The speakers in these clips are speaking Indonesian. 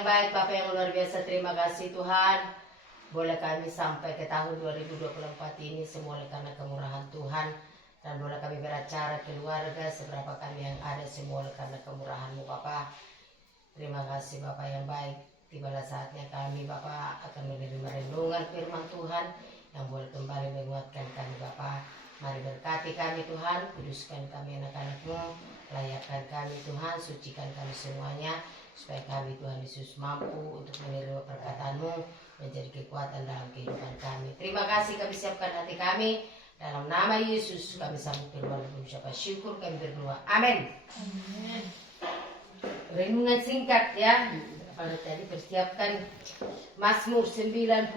yang baik, Bapak yang luar biasa, terima kasih Tuhan. Boleh kami sampai ke tahun 2024 ini semua oleh karena kemurahan Tuhan. Dan boleh kami beracara keluarga seberapa kami yang ada semua oleh karena kemurahan-Mu Bapak. Terima kasih Bapak yang baik. Tibalah saatnya kami Bapak akan menerima renungan firman Tuhan yang boleh kembali menguatkan kami Bapak. Mari berkati kami Tuhan, kuduskan kami anak-anak-Mu, layakkan kami Tuhan, sucikan kami semuanya, supaya kami Tuhan Yesus mampu untuk menerima perkataan-Mu menjadi kekuatan dalam kehidupan kami. Terima kasih kami siapkan hati kami, dalam nama Yesus kami sambut firman dan mengucapkan syukur kami berdoa. Amin. Amin. Renungan singkat ya. Kalau tadi persiapkan Mazmur 90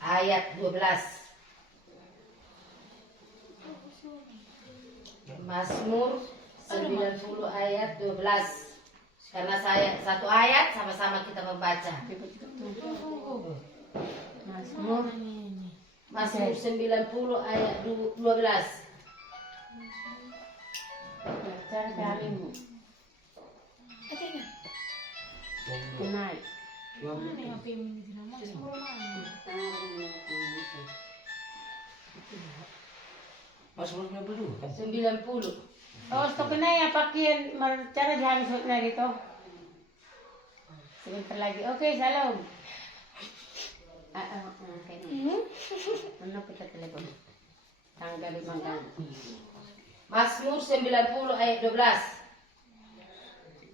ayat 12. Mazmur 90 ayat 12. Karena saya satu ayat sama-sama kita membaca. Mazmur 90 ayat 12. Cara kami Kenal. Mazmur 90 kan? 90. Oh, stok na ya pakai cara jangan sulit na gitu. Sebentar lagi. Oke, salam. Okay. Mana kita telepon? Tanggal 5 kan. Mazmur 90 ayat 12.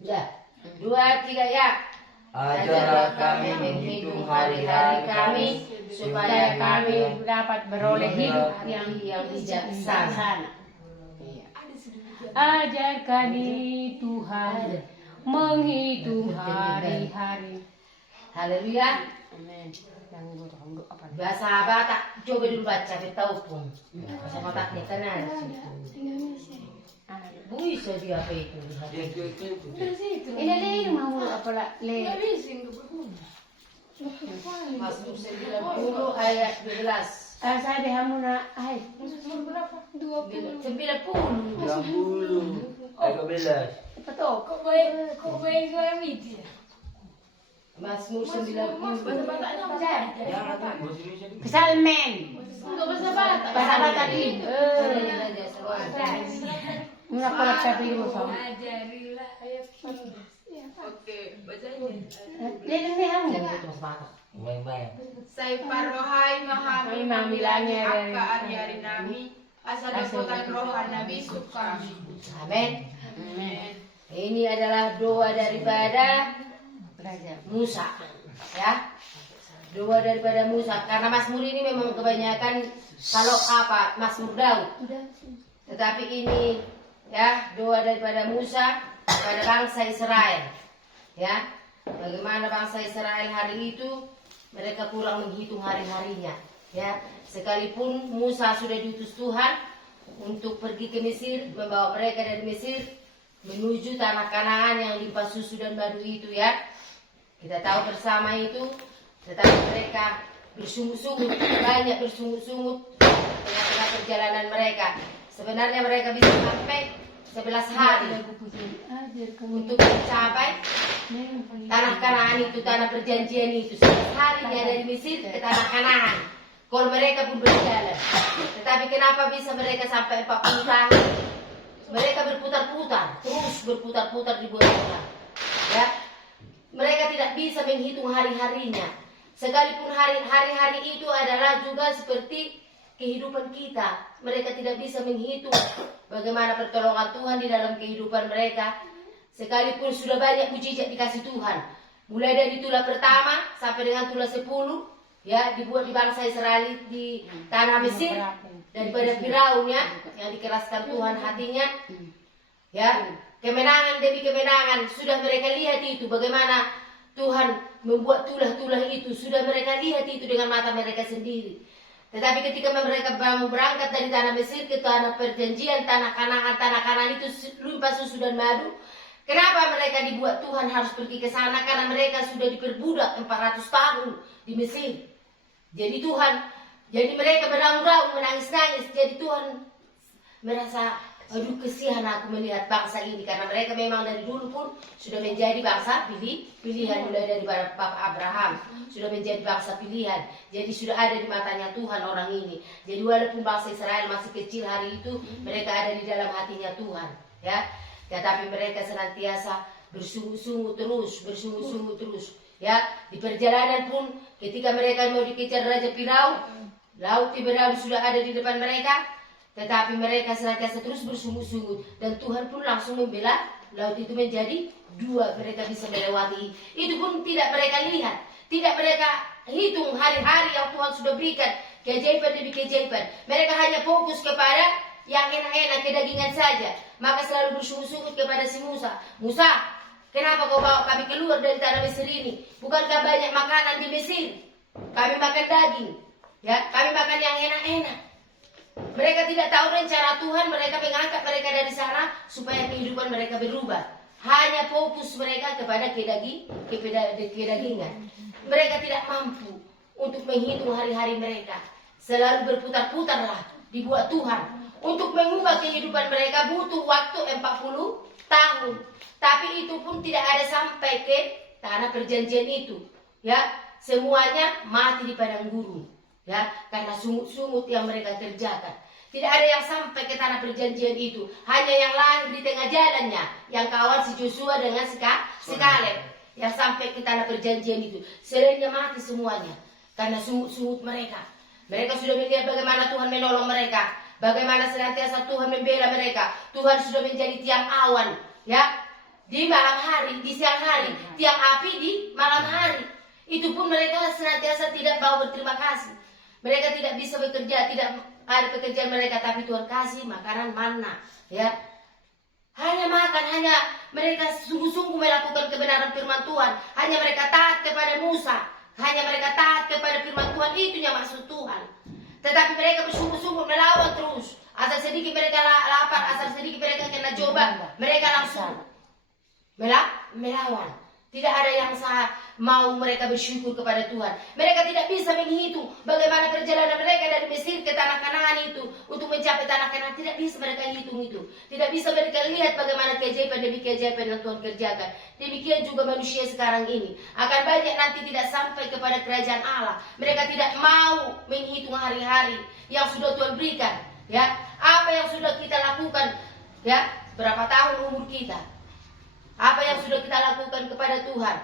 Ya. 2, 3 ya. Ajarlah kami menghitung hari-hari kami, Supaya kami dapat beroleh hidup yang bijaksana. Ajar kami Tuhan menghitung hari-hari. Haleluya. Amin. Bahasa Batak coba dulu baca tahu pun. Bahasa Bataknya kan ada. Bisa dia apa itu? Ini mau apa le? Mazmur 90 ayat 12. Saya deh hamuna ay. 90. ayat 12. Betul. Mazmur 90. Kesalmen. Bahasa Batak ini. Mengapa tapi itu sama? Oke, bacain. Lihat ini kamu. Baik-baik. Say parohay mahami Bilangnya akka aryari nami asal dapotan rohan nabi kami. Amin. Amin. Ini adalah doa daripada Musa, ya. Doa daripada Musa. Karena Mazmur ini memang kebanyakan kalau apa Mazmur Daud. Tetapi ini ya doa daripada Musa pada bangsa Israel. Ya, bagaimana bangsa Israel hari itu mereka kurang menghitung hari-harinya. Ya, sekalipun Musa sudah diutus Tuhan untuk pergi ke Mesir, membawa mereka dari Mesir menuju tanah Kanaan yang limpah susu dan madu itu ya. Kita tahu bersama itu, tetapi mereka bersungut-sungut, banyak bersungut-sungut tengah-tengah perjalanan mereka. Sebenarnya mereka bisa sampai 11 hari untuk mencapai tanah Kanaan itu, tanah perjanjian itu. 11 hari dari Mesir ke tanah Kanaan. Kalau mereka pun berjalan. Tetapi kenapa bisa mereka sampai 40 tahun? Mereka berputar-putar, terus berputar-putar di bawah Tuhan. Ya, mereka tidak bisa menghitung hari-harinya. Sekalipun hari-hari itu adalah juga seperti kehidupan kita. Mereka tidak bisa menghitung bagaimana pertolongan Tuhan di dalam kehidupan mereka. Sekalipun sudah banyak mujizat dikasih Tuhan. Mulai dari tulah pertama sampai dengan tulah 10. Ya, dibuat di bangsa Israel di tanah Mesir. Daripada Firaun ya, yang dikeraskan Tuhan hatinya. Ya, kemenangan demi kemenangan. Sudah mereka lihat itu bagaimana Tuhan membuat tulah-tulah itu. Sudah mereka lihat itu dengan mata mereka sendiri. Tetapi ketika mereka mau berangkat dari tanah Mesir ke tanah perjanjian, tanah Kanaan itu limpah susu dan madu. Kenapa mereka dibuat Tuhan harus pergi ke sana? Karena mereka sudah diperbudak 400 tahun di Mesir. Jadi mereka beraung-raung, menangis-nangis. Jadi Tuhan merasa Aduh, kesian aku melihat bangsa ini, karena mereka memang dari dulu pun sudah menjadi bangsa pilihan, mulai dari Bapak Abraham sudah menjadi bangsa pilihan. Jadi sudah ada di matanya Tuhan orang ini. Jadi walaupun bangsa Israel masih kecil hari itu, mereka ada di dalam hatinya Tuhan, ya. Tetapi mereka senantiasa bersungguh-sungguh terus, ya. Di perjalanan pun ketika mereka mau dikejar Raja Firaun, laut Tiberan sudah ada di depan mereka, tetapi mereka senantiasa terus bersungguh-sungguh, dan Tuhan pun langsung membela laut itu menjadi dua, mereka bisa melewati. Itu pun tidak mereka lihat, tidak mereka hitung hari-hari yang Tuhan sudah berikan, keajaiban demi keajaiban. Mereka hanya fokus kepada yang enak-enak, kedagingan saja. Maka selalu bersungguh-sungguh kepada si Musa. Musa, kenapa kau bawa kami keluar dari tanah Mesir ini? Bukankah banyak makanan di Mesir? Kami makan daging, ya, kami makan yang enak-enak. Mereka tidak tahu rencana Tuhan, mereka mengangkat mereka dari sana supaya kehidupan mereka berubah. Hanya fokus mereka kepada kedagingan. Mereka tidak mampu untuk menghitung hari-hari mereka. Selalu berputar-putarlah dibuat Tuhan. Untuk mengubah kehidupan mereka butuh waktu 40 tahun. Tapi itu pun tidak ada sampai ke tanah perjanjian itu. Ya, semuanya mati di padang gurun. Ya, karena sungut-sungut yang mereka kerjakan. Tidak ada yang sampai ke tanah perjanjian itu. Hanya yang lahir di tengah jalannya, yang kawan si Joshua dengan si Kaleb, yang sampai ke tanah perjanjian itu. Selainnya mati semuanya karena sungut-sungut mereka. Mereka sudah melihat bagaimana Tuhan menolong mereka, bagaimana senantiasa Tuhan membela mereka. Tuhan sudah menjadi tiang awan, ya, di malam hari, di siang hari, tiang api di malam hari. Itu pun mereka senantiasa tidak mau berterima kasih. Mereka tidak bisa bekerja, tidak ada pekerjaan mereka, tapi Tuhan kasih makanan manna, ya. Hanya makan, hanya mereka sungguh-sungguh melakukan kebenaran firman Tuhan. Hanya mereka taat kepada Musa, hanya mereka taat kepada firman Tuhan, itunya maksud Tuhan. Tetapi mereka bersungguh-sungguh melawan terus. Asal sedikit mereka lapar, asal sedikit mereka kena coba, mereka langsung melawan. Tidak ada yang mau mereka bersyukur kepada Tuhan. Mereka tidak bisa menghitung bagaimana perjalanan mereka dari Mesir ke tanah Kanaan itu untuk mencapai tanah Kanaan. Tidak bisa mereka hitung itu. Tidak bisa mereka lihat bagaimana keajaiban demi keajaiban yang Tuhan kerjakan. Demikian juga manusia sekarang ini. Akan banyak nanti tidak sampai kepada kerajaan Allah. Mereka tidak mau menghitung hari-hari yang sudah Tuhan berikan. Ya, apa yang sudah kita lakukan? Ya, berapa tahun umur kita? Apa yang sudah kita lakukan kepada Tuhan?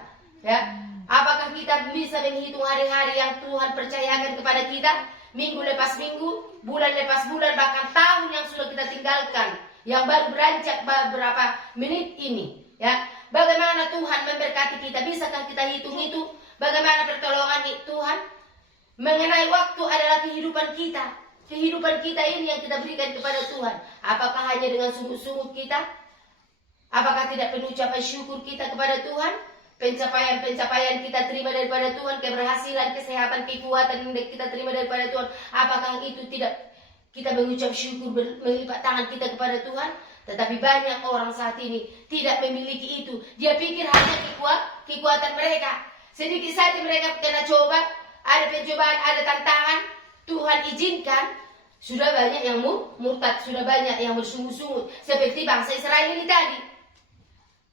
Ya, apakah kita bisa menghitung hari-hari yang Tuhan percayakan kepada kita? Minggu lepas minggu, bulan lepas bulan, bahkan tahun yang sudah kita tinggalkan, yang baru beranjak beberapa menit ini. Ya, bagaimana Tuhan memberkati kita? Bisakah kita hitung itu? Bagaimana pertolongan Tuhan? Mengenai waktu adalah kehidupan kita. Kehidupan kita ini yang kita berikan kepada Tuhan. Apakah hanya dengan sungguh-sungguh kita? Apakah tidak penuh ucapan syukur kita kepada Tuhan? Pencapaian-pencapaian kita terima daripada Tuhan, keberhasilan, kesehatan, kekuatan yang kita terima daripada Tuhan. Apakah itu tidak kita mengucap syukur, melipat tangan kita kepada Tuhan? Tetapi banyak orang saat ini tidak memiliki itu. Dia pikir hanya kekuatan mereka. Sedikit saja mereka kena coba, ada pencobaan, ada tantangan, Tuhan izinkan. Sudah banyak yang murtad, sudah banyak yang bersungut-sungut. Seperti bangsa Israel ini tadi.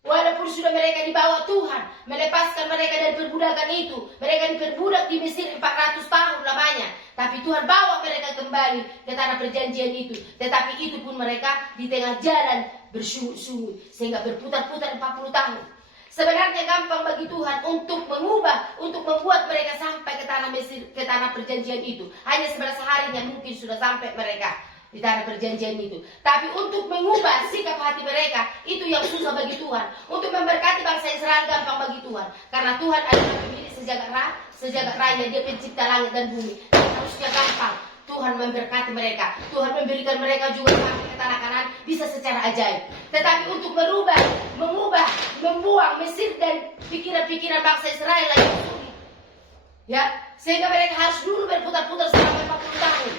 Walaupun sudah mereka dibawa Tuhan, melepaskan mereka dari perbudakan itu. Mereka diperbudak di Mesir 400 tahun lamanya. Tapi Tuhan bawa mereka kembali ke tanah perjanjian itu. Tetapi itu pun mereka di tengah jalan bersungut-sungut. Sehingga berputar-putar 40 tahun. Sebenarnya gampang bagi Tuhan untuk mengubah, untuk membuat mereka sampai ke tanah Mesir, ke tanah perjanjian itu. Hanya 11 harinya mungkin sudah sampai mereka di tanah perjanjian itu. Tapi untuk mengubah sikap hati mereka, itu yang susah bagi Tuhan. Untuk memberkati bangsa Israel gampang bagi Tuhan. Karena Tuhan adalah pemilik sejagat raya, Dia pencipta langit dan bumi. Harusnya gampang Tuhan memberkati mereka. Tuhan memberikan mereka juga sampai ke tanah Kanaan bisa secara ajaib. Tetapi untuk mengubah, membuang Mesir dan pikiran-pikiran bangsa Israel lagi sulit. Ya, sehingga mereka harus dulu berputar-putar selama 40 tahun.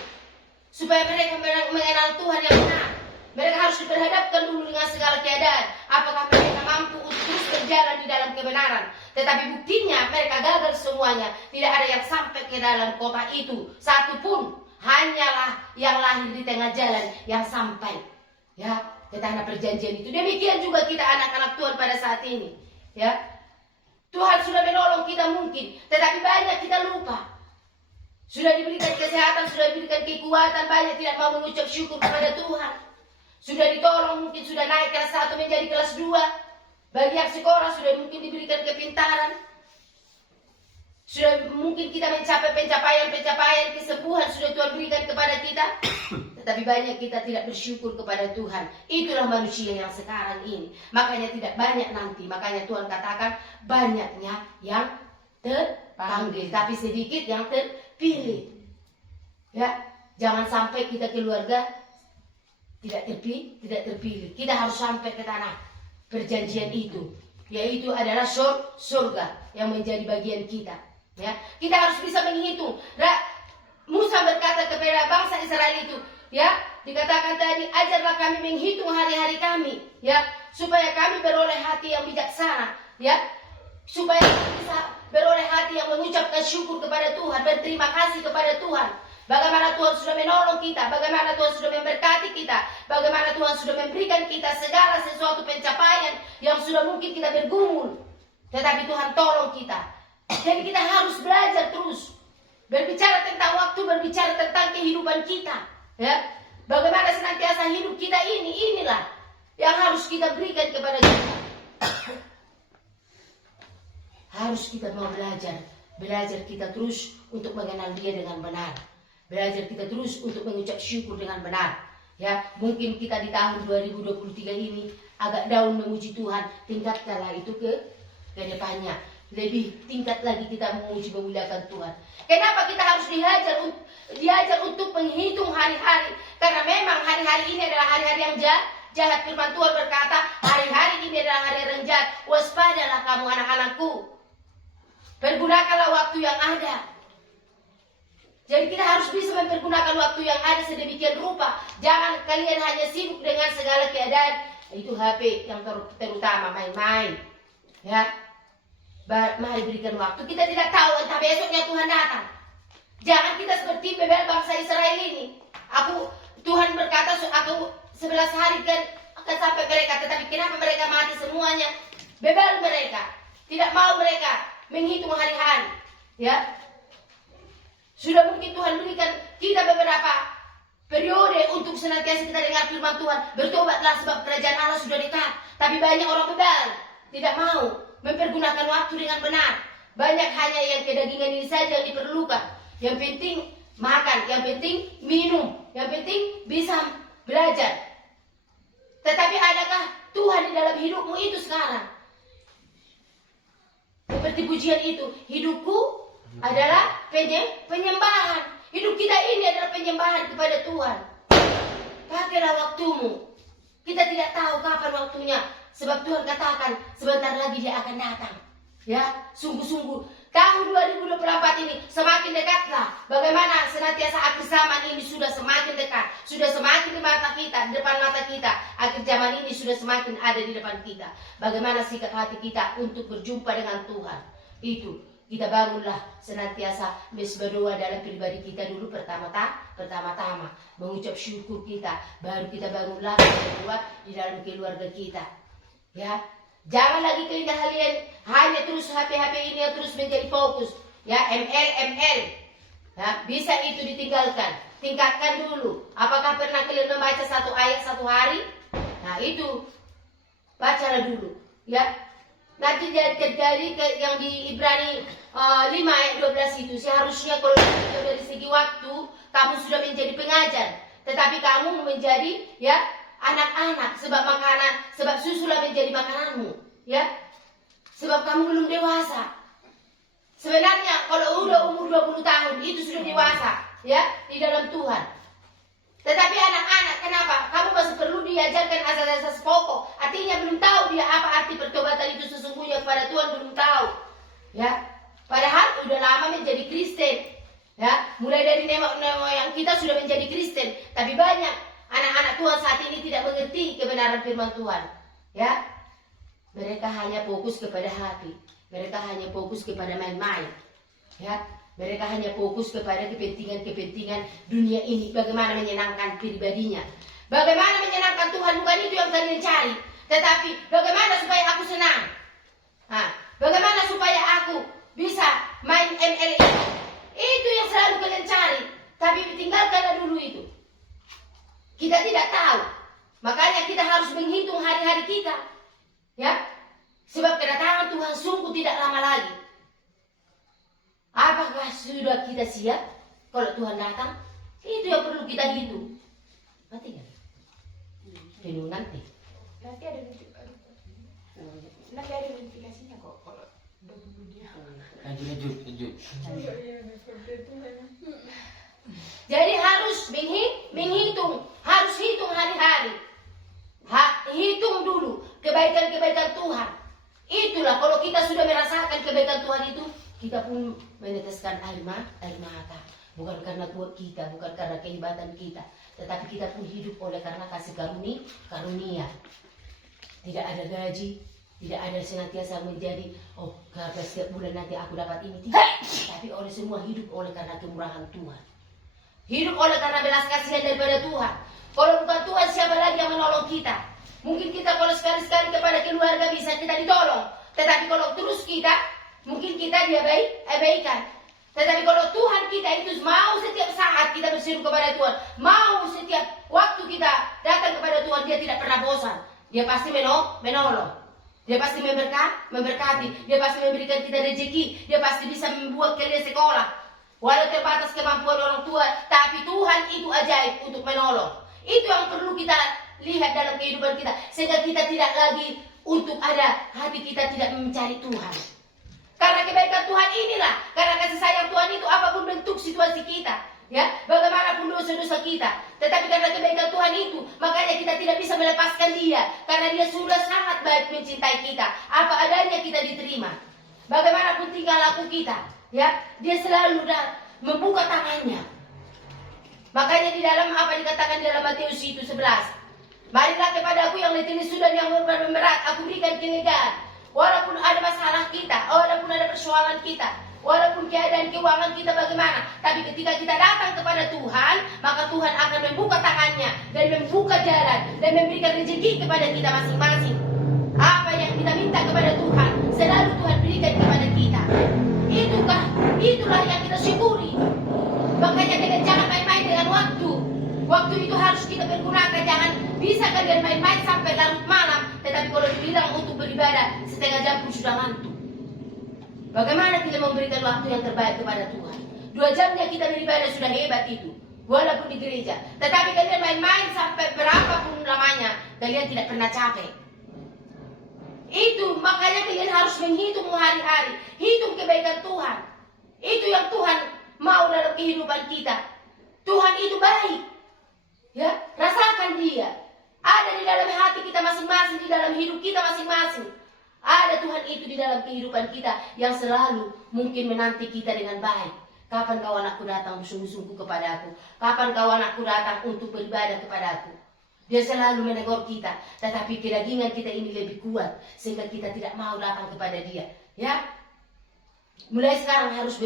Supaya mereka mengenal Tuhan yang benar. Mereka harus diperhadapkan dulu dengan segala keadaan. Apakah mereka mampu untuk terus berjalan di dalam kebenaran. Tetapi buktinya mereka gagal semuanya. Tidak ada yang sampai ke dalam kota itu. Satu pun, hanyalah yang lahir di tengah jalan yang sampai. Ya, tanah perjanjian itu. Demikian juga kita anak-anak Tuhan pada saat ini. Ya, Tuhan sudah menolong kita mungkin, tetapi banyak kita lupa. Sudah diberikan kesehatan, sudah diberikan kekuatan, banyak tidak mau mengucap syukur kepada Tuhan. Sudah ditolong, mungkin sudah naik kelas 1 menjadi kelas 2. Bagi yang sekolah sudah mungkin diberikan kepintaran. Sudah mungkin kita mencapai pencapaian, kesembuhan sudah Tuhan berikan kepada kita. Tetapi banyak kita tidak bersyukur kepada Tuhan. Itulah manusia yang sekarang ini. Makanya tidak banyak nanti. Makanya Tuhan katakan banyaknya yang terpanggil, tapi sedikit yang terpilih. Ya, jangan sampai kita keluarga tidak terpilih. Kita harus sampai ke tanah perjanjian itu, yaitu adalah surga yang menjadi bagian kita. Ya, kita harus bisa menghitung. Musa berkata kepada bangsa Israel itu, ya, dikatakan tadi, ajarlah kami menghitung hari-hari kami, ya, supaya kami beroleh hati yang bijaksana, ya, supaya kami bisa beroleh hati yang mengucapkan syukur kepada Tuhan, berterima kasih kepada Tuhan. Bagaimana Tuhan sudah menolong kita, bagaimana Tuhan sudah memberkati kita, bagaimana Tuhan sudah memberikan kita segala sesuatu pencapaian yang sudah mungkin kita bergumul, tetapi Tuhan tolong kita. Jadi kita harus belajar terus. Berbicara tentang waktu, berbicara tentang kehidupan kita. Ya, bagaimana senantiasa hidup kita inilah yang harus kita berikan kepada kita. Harus kita mau belajar kita terus untuk mengenal Dia dengan benar. Belajar kita terus untuk mengucap syukur dengan benar. Ya, mungkin kita di tahun 2023 ini agak down memuji Tuhan, tingkatkanlah itu ke depannya. Lebih tingkat lagi kita memuji memuliakan Tuhan. Kenapa kita harus diajar untuk menghitung hari-hari? Karena memang hari-hari ini adalah hari-hari yang jahat. Firman Tuhan berkata, hari-hari ini adalah hari yang jahat. Waspadalah kamu anak-anakku. Pergunakanlah waktu yang ada. Jadi kita harus bisa mempergunakan waktu yang ada sedemikian rupa. Jangan kalian hanya sibuk dengan segala keadaan. Itu HP yang terutama, main-main. Ya, mari berikan waktu. Kita tidak tahu entah besoknya Tuhan datang. Jangan kita seperti bebel bangsa Israel ini. Tuhan berkata, aku 11 hari akan sampai mereka. Tetapi kenapa mereka mati semuanya? Bebel mereka. Tidak mau mereka menghitung hari-hari. Ya, sudah mungkin Tuhan berikan kita beberapa periode untuk senantiasa kita dengar firman Tuhan. Bertobatlah sebab kerajaan Allah sudah dekat. Tapi banyak orang bebel, tidak mau mempergunakan waktu dengan benar. Banyak hanya yang kedagingan ini saja yang diperlukan. Yang penting makan, yang penting minum, yang penting bisa belajar. Tetapi adakah Tuhan di dalam hidupmu itu sekarang? Seperti pujian itu, hidupku adalah penyembahan. Hidup kita ini adalah penyembahan kepada Tuhan. Pakailah waktumu. Kita tidak tahu kapan waktunya. Sebab Tuhan katakan sebentar lagi Dia akan datang. Ya, sungguh-sungguh tahun 2024 ini semakin dekatlah. Bagaimana senantiasa akhir zaman ini sudah semakin dekat, sudah semakin di mata kita, di depan mata kita. Akhir zaman ini sudah semakin ada di depan kita. Bagaimana sikap hati kita untuk berjumpa dengan Tuhan? Itu kita bangunlah senantiasa berdoa dalam pribadi kita dulu pertama-tama mengucap syukur kita, baru kita bangunlah berdoa di dalam keluarga kita. Ya, jangan lagi kalian hanya terus HP ini yang terus menjadi fokus. Ya, ML. Ya, bisa itu ditinggalkan. Tingkatkan dulu. Apakah pernah kalian membaca satu ayat satu hari? Nah, itu bacalah dulu. Ya, nanti terjadi yang di Ibrani 5 ayat 12 itu. Seharusnya kalau dari segi waktu kamu sudah menjadi pengajar, tetapi kamu menjadi anak-anak, sebab susulah menjadi makananmu, ya. Sebab kamu belum dewasa. Sebenarnya kalau udah umur 20 tahun itu sudah dewasa, ya, di dalam Tuhan. Tetapi anak-anak, kenapa? Kamu masih perlu diajarkan asas-asas pokok. Artinya belum tahu dia apa arti pertobatan itu sesungguhnya kepada Tuhan, belum tahu. Ya, padahal udah lama menjadi Kristen. Ya, mulai dari nenek moyang kita sudah menjadi Kristen, tapi banyak anak-anak Tuhan saat ini tidak mengerti kebenaran firman Tuhan. Ya, mereka hanya fokus kepada hati. Mereka hanya fokus kepada main-main. Ya, mereka hanya fokus kepada kepentingan-kepentingan dunia ini, bagaimana menyenangkan pribadinya. Bagaimana menyenangkan Tuhan, bukan itu yang kalian cari. Tetapi bagaimana supaya aku senang. Bagaimana supaya aku bisa main MLE. Itu yang selalu kalian cari. Tapi tinggalkanlah dulu itu. Kita tidak tahu. Makanya kita harus menghitung hari-hari kita. Ya, sebab kedatangan Tuhan sungguh tidak lama lagi. Apakah sudah kita siap kalau Tuhan datang? Itu yang perlu kita hitung. Mati kan? Penuh nanti. Nanti ada notifikasinya kok kalau udah bunuh dia. Lanjut. Jadi harus menghitung, harus hitung hari-hari. Hitung dulu kebaikan-kebaikan Tuhan. Itulah kalau kita sudah merasakan kebaikan Tuhan itu, kita pun meneteskan air mata. Bukan karena kuat kita, bukan karena kehebatan kita, tetapi kita pun hidup oleh karena kasih karunia. Tidak ada gaji, tidak ada senantiasa menjadi karena setiap bulan nanti aku dapat ini, tidak. Tapi oleh semua hidup oleh karena kemurahan Tuhan. Hidup oleh karena belas kasihan daripada Tuhan. Kalau bukan Tuhan, siapa lagi yang menolong kita? Mungkin kita kalau sekali-sekali kepada keluarga bisa kita ditolong. Tetapi kalau terus kita, mungkin kita diabaikan. Tetapi kalau Tuhan kita itu mau setiap saat kita berseru kepada Tuhan, mau setiap waktu kita datang kepada Tuhan, dia tidak pernah bosan. Dia pasti menolong. Dia pasti memberkati. Dia pasti memberikan kita rezeki. Dia pasti bisa membuat kalian sekolah. Walau terbatas kemampuan orang tua, tapi Tuhan itu ajaib untuk menolong. Itu yang perlu kita lihat dalam kehidupan kita, sehingga kita tidak lagi untuk ada hati kita tidak mencari Tuhan. Karena kebaikan Tuhan inilah, karena kasih sayang Tuhan itu apapun bentuk situasi kita, ya, bagaimanapun dosa-dosa kita, tetapi karena kebaikan Tuhan itu, makanya kita tidak bisa melepaskan Dia, karena Dia sudah sangat baik mencintai kita. Apa adanya kita diterima, bagaimanapun tingkah laku kita, ya, Dia selalu membuka tangannya. Makanya di dalam apa dikatakan dalam Matius itu 11, marilah kepada aku yang letih sudah yang berat, aku berikan kelegaan. Walaupun ada masalah kita, walaupun ada persoalan kita, walaupun keadaan keuangan kita bagaimana, tapi ketika kita datang kepada Tuhan, maka Tuhan akan membuka tangannya dan membuka jalan dan memberikan rezeki kepada kita masing-masing. Apa yang kita minta kepada Tuhan, selalu Tuhan berikan kepada kita. Itulah yang kita syukuri. Makanya kita jangan main-main dengan waktu. Waktu itu harus kita pergunakan. Jangan bisa kalian main-main sampai larut malam, tetapi kalau dibilang untuk beribadah setengah jam pun sudah ngantuk. Bagaimana kita memberikan waktu yang terbaik kepada Tuhan? 2 jamnya kita beribadah sudah hebat itu, walaupun di gereja. Tetapi kalian main-main sampai berapapun lamanya, kalian tidak pernah capek. Itu makanya kalian harus menghitung hari-hari, hitung kebaikan Tuhan. Itu yang Tuhan mau dalam kehidupan kita. Tuhan itu baik, ya, rasakan Dia ada di dalam hati kita masing-masing, di dalam hidup kita masing-masing. Ada Tuhan itu di dalam kehidupan kita yang selalu mungkin menanti kita dengan baik. Kapan kau anakku datang bersungguh-sungguh kepada aku? Kapan kau anakku datang untuk beribadah kepada aku? Dia selalu menegur kita, tetapi kedagingan kita ini lebih kuat sehingga kita tidak mau datang kepada Dia, ya. Mulai sekarang harus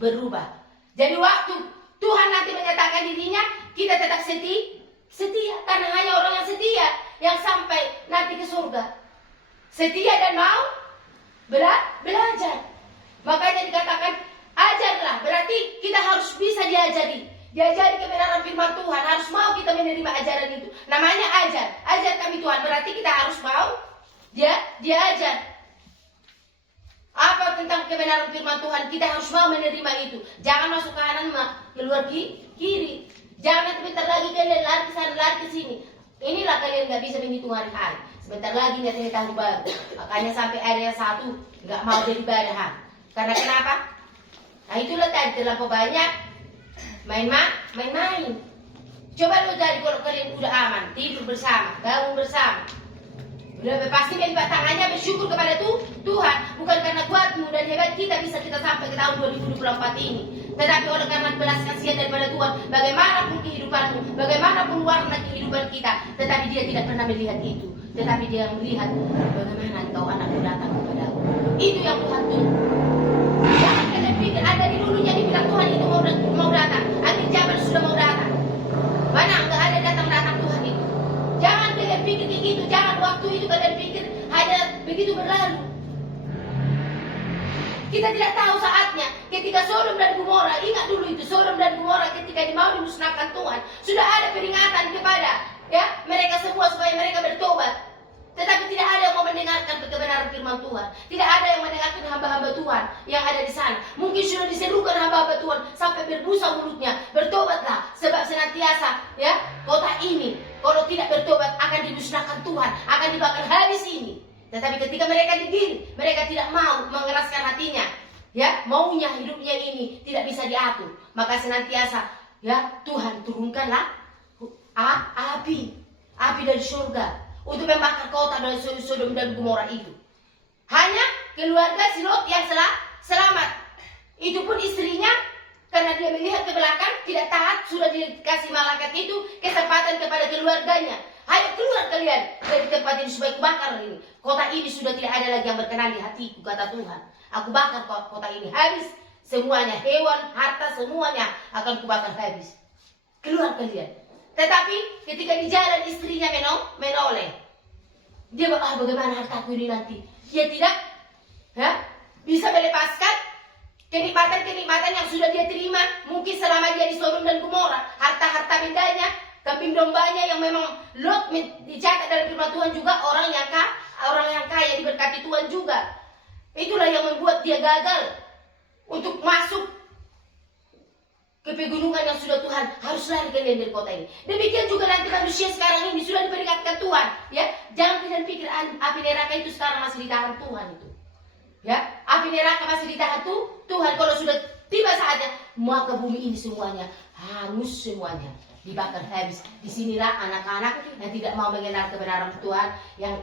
berubah. Jadi waktu Tuhan nanti menyatakan dirinya, kita tetap setia, karena hanya orang yang setia yang sampai nanti ke surga. Setia dan mau belajar. Makanya dikatakan ajarlah, berarti kita harus bisa diajari kebenaran firman Tuhan, harus mau kita menerima ajaran itu. Namanya ajar kami Tuhan, berarti kita harus mau dia ajar. Apa tentang kebenaran firman Tuhan, kita harus mau menerima itu. Jangan masuk kanan, keluar kiri. Jangan bentar lagi kalian lari ke sana, lari ke sini. Inilah kalian nggak bisa menghitung hari-hari. Sebentar lagi nyatanya tahun baru. Makanya sampai ada yang satu nggak mau jadi beribadah. Karena kenapa? Nah itulah tadi terlalu banyak main-main. Coba lo jadi kalau kalian udah aman, tidur bersama, bangun bersama. Udah pasti melipat tangannya bersyukur kepada Tuhan. Bukan karena kuatmu dan hebat kita sampai ke tahun 2024 ini. Tetapi oleh karena belas kasihan daripada Tuhan. Bagaimanapun kehidupanmu, bagaimanapun warna kehidupan kita, tetapi Dia tidak pernah melihat itu. Tetapi Dia melihat bagaimana engkau anakku datang kepada aku. Itu yang Tuhan tunggu. Jangan kalian pikir ada di dulunya dibilang Tuhan itu mau datang. Akhir zaman sudah mau datang. Mana enggak ada datang Tuhan itu. dan Gomora, ingat dulu itu Sodom dan Gomora ketika mau dimusnahkan Tuhan, sudah ada peringatan kepada mereka semua supaya mereka bertobat. Tetapi tidak ada yang mau mendengarkan kebenaran firman Tuhan. Tidak ada yang mendengarkan hamba-hamba Tuhan yang ada di sana. Mungkin sudah diserukan hamba-hamba Tuhan sampai berbusa mulutnya, bertobatlah, sebab senantiasa kota ini kalau tidak bertobat akan dimusnahkan Tuhan, akan dibakar habis ini. Tetapi ketika mereka didiri, mereka tidak mau mengeraskan hatinya, maunya hidupnya ini tidak bisa diatur. Maka senantiasa Tuhan turunkanlah api dari surga untuk membakar kota dari Sodom dan Gomora itu. Hanya keluarga si Lot yang selamat. Itu pun istrinya, karena dia melihat ke belakang tidak taat, sudah dikasih malaikat itu kesempatan kepada keluarganya. Ayo keluar kalian dari tempat ini supaya kubakar ini. Kota ini sudah tidak ada lagi yang berkenan di hatiku, kata Tuhan. Aku bakar kota ini habis. Semuanya, hewan, harta, semuanya akan kubakar habis. Keluar kalian. Tetapi ketika di jalan istrinya menoleh. Dia bagaimana hartaku ini nanti? Dia tidak bisa melepaskan kenikmatan-kenikmatan yang sudah dia terima. Mungkin selama dia di Sodom dan Gomora. Harta-harta bendanya, kambing dombanya yang memang Lot dicatat dalam firman Tuhan juga orang yang kaya diberkati Tuhan juga. Itulah yang membuat dia gagal untuk masuk ke pegunungan yang sudah Tuhan harus lari kalian dari kota ini. Demikian juga nanti manusia sekarang ini sudah diperingatkan Tuhan, jangan kalian pikir api neraka itu sekarang masih ditahan Tuhan itu. Api neraka masih ditahan Tuhan. Kalau sudah tiba saatnya, maka bumi ini semuanya hangus, semuanya dibakar habis. Disinilah anak-anak yang tidak mau mengenal kebenaran Tuhan, yang